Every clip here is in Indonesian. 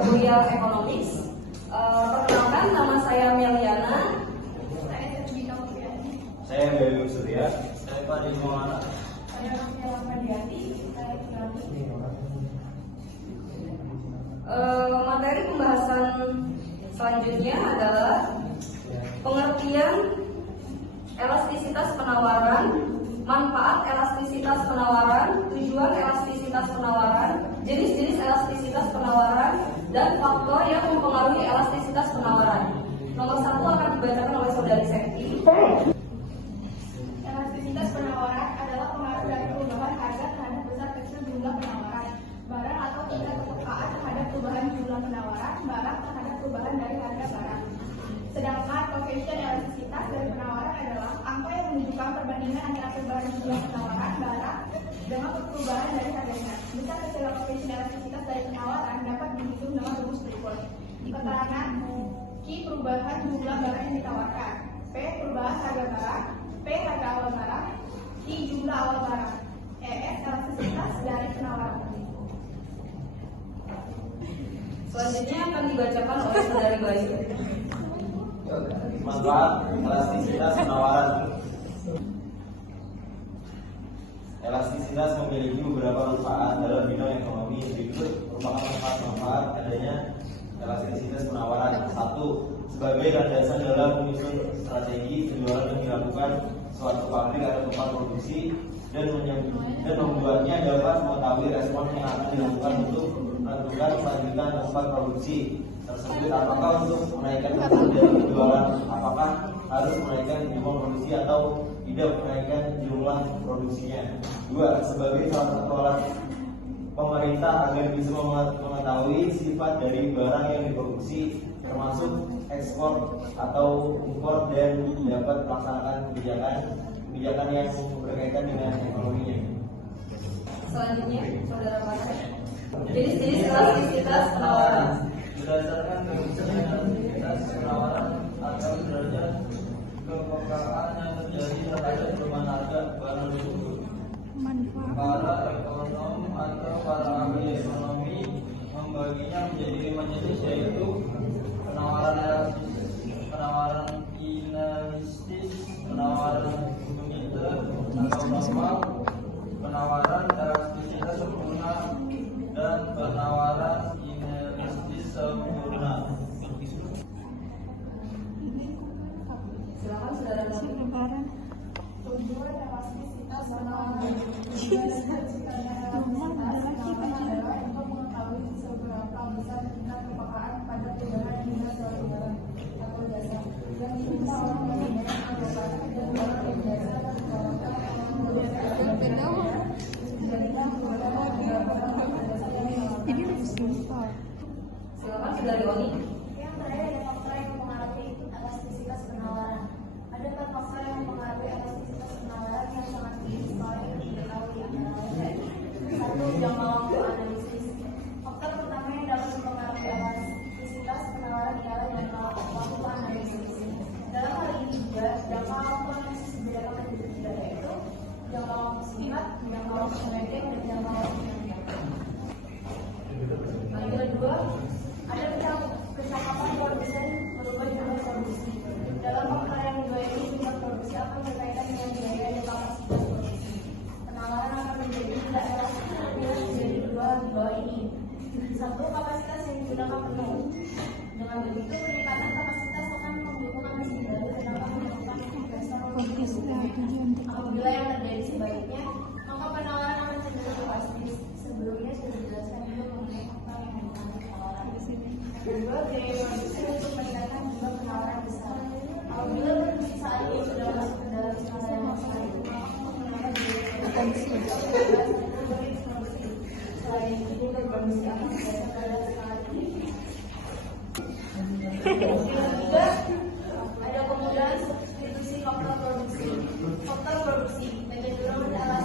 kuliah Economics. Perkenalkan, nama saya Meliana. Saya Bayu Surya. Saya Fadil Maulana. Saya Rafaela Fandiati. Materi pembahasan selanjutnya adalah pengertian elastisitas penawaran, manfaat elastisitas penawaran, tujuan elastisitas penawaran, jenis-jenis elastisitas penawaran, dan faktor yang mempengaruhi elastisitas penawaran. Nomor 1 akan dibacakan oleh Saudari Septi. Elastisitas penawaran adalah pengaruh dari perubahan harga terhadap besar kecil jumlah penawaran barang atau tingkat kepekaan terhadap perubahan jumlah penawaran barang terhadap perubahan dari harga barang. Sedangkan koefisien elastisitas dari penawaran adalah angka yang menunjukkan perbandingan antara perubahan jumlah penawaran barang dengan perubahan dari harganya. Besar kecil koefisien elastisitas dari penawaran dapat dihitung dengan rumus berikut. Keterangan Q perubahan jumlah barang yang ditawarkan, P perubahan harga barang, P harga awal barang, Q jumlah awal barang, ES elastisitas dari penawaran. Selanjutnya akan dibacakan oleh Saudari Bayu. Manfaat elastisitas penawaran. Elastisitas memiliki beberapa manfaat dalam bidang ekonomi. Berikut merupakan manfaat adanya elastisitas penawaran. 1. Sebagai landasan dalam menyusun strategi penjualan yang dilakukan suatu pabrik atau tempat produksi dan membuatnya dapat mengetahui respon yang akan dilakukan untuk menentukan kelanjutan tempat produksi tersebut, apakah untuk menaikkan hasil dari penjualan, apakah harus menaikkan jumlah produksi atau tidak menaikkan jumlah produksinya. 2. Sebagai salah satu alat pemerintah agar bisa mengetahui sifat dari barang yang diproduksi, termasuk ekspor atau impor, dan dapat melaksanakan kebijakan yang berkaitan dengan ekonominya. Selanjutnya, Saudara Pasek. Jenis-jenis elastisitas penawaran. Berdasarkan kebijakan elastisitas penawaran akan derajat kepekaan yang terjadi terhadap perubahan harga barang tersebut. Para ekonom atau para ahli ekonomi membaginya menjadi 5 jenis, yaitu penawaran inelastis, penawaran uniter atau normal, penawaran elastisitas sempurna, dan penawaran inelastis sempurna. Silakan Saudara Bayu. Tujuan elastisitas penawaran. Adalah untuk mengetahui seberapa besar tingkat kepekaan pada perubahan jumlah suatu barang atau jasa yang diminta orang menggunakan harga barang dan barang dan jasa ditawarkan jadilah beberapa barang dan jasa yang ditawarkan. Silakan Saudari Oni. Yang terakhir ada faktor yang mempengaruhi elastisitas penawaran. Ada 4 faktor yang mempengaruhi elastisitas penawaran yang sangat tinggi sekali diketahui, antara lain 1. Jangka waktu analisis. Faktor pertama yang dapat mempengaruhi elastisitas penawaran ialah jangka waktu analisis. Dalam hal ini juga jangka waktu analisis dibedakan menjadi 3, yaitu jangka waktu singkat, jangka waktu pendek, dan jangka waktu panjang. Yang kedua, ada kecakapan produsen merubah jumlah produksi. Dalam faktor yang kedua ini, jumlah produksi akan berkaitan dengan biaya dan kapasitas produksi. Penawaran akan menjadi tidak elastis apabila menjadi dua di bawah ini. 1. Kapasitas yang digunakan penuh. Dengan begitu, peningkatan kapasitas akan membutuhkan mesin baru dan akan melakukan investor apabila yang terjadi sebaliknya, maka penawaran akan cenderung elastis. Sebelumnya sudah dijelaskan juga mengenai faktor yang mempengaruhi penawaran. Kedua, biaya produksi untuk meningkatkan jumlah penawaran besar. Apabila produksi saat ini sudah masuk ke dalam skala yang besar, maka pengenalan biaya produksi selain itu produksi akan berada pada skala ini. Yang ketiga, ada penggunaan substitusi faktor produksi. Faktor produksi, manajemen adalah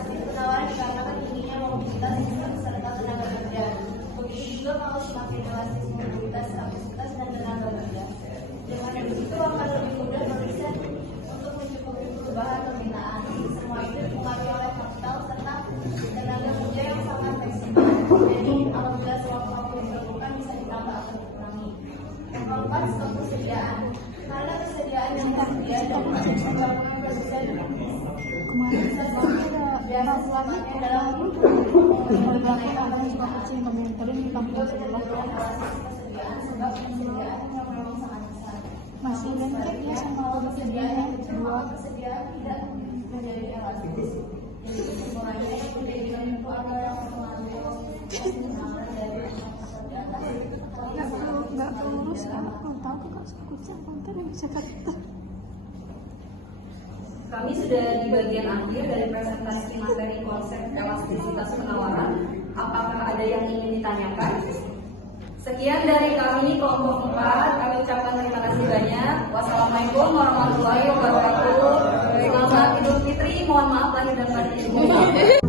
tersedia dan mencapai produsen biasa selamanya dalam persediaan sebab persediaan yang memang sangat besar. Masih lengkap ya sama persediaan Persediaan tidak menjadi elastis. Jadi kesimpulannya yang menjadikan itu adalah pengambil kesenangan dari persediaan tadi. nggak perlu lurus kan aku tahu kok sekurang konten yang bisa kata. Kami sudah di bagian akhir dari presentasi materi konsep elastisitas penawaran. Apakah ada yang ingin ditanyakan? Sekian dari kami kelompok 4. Kami ucapkan terima kasih banyak. Wassalamualaikum warahmatullahi wabarakatuh. Selamat Idul Fitri. Mohon maaf lahir dan batin.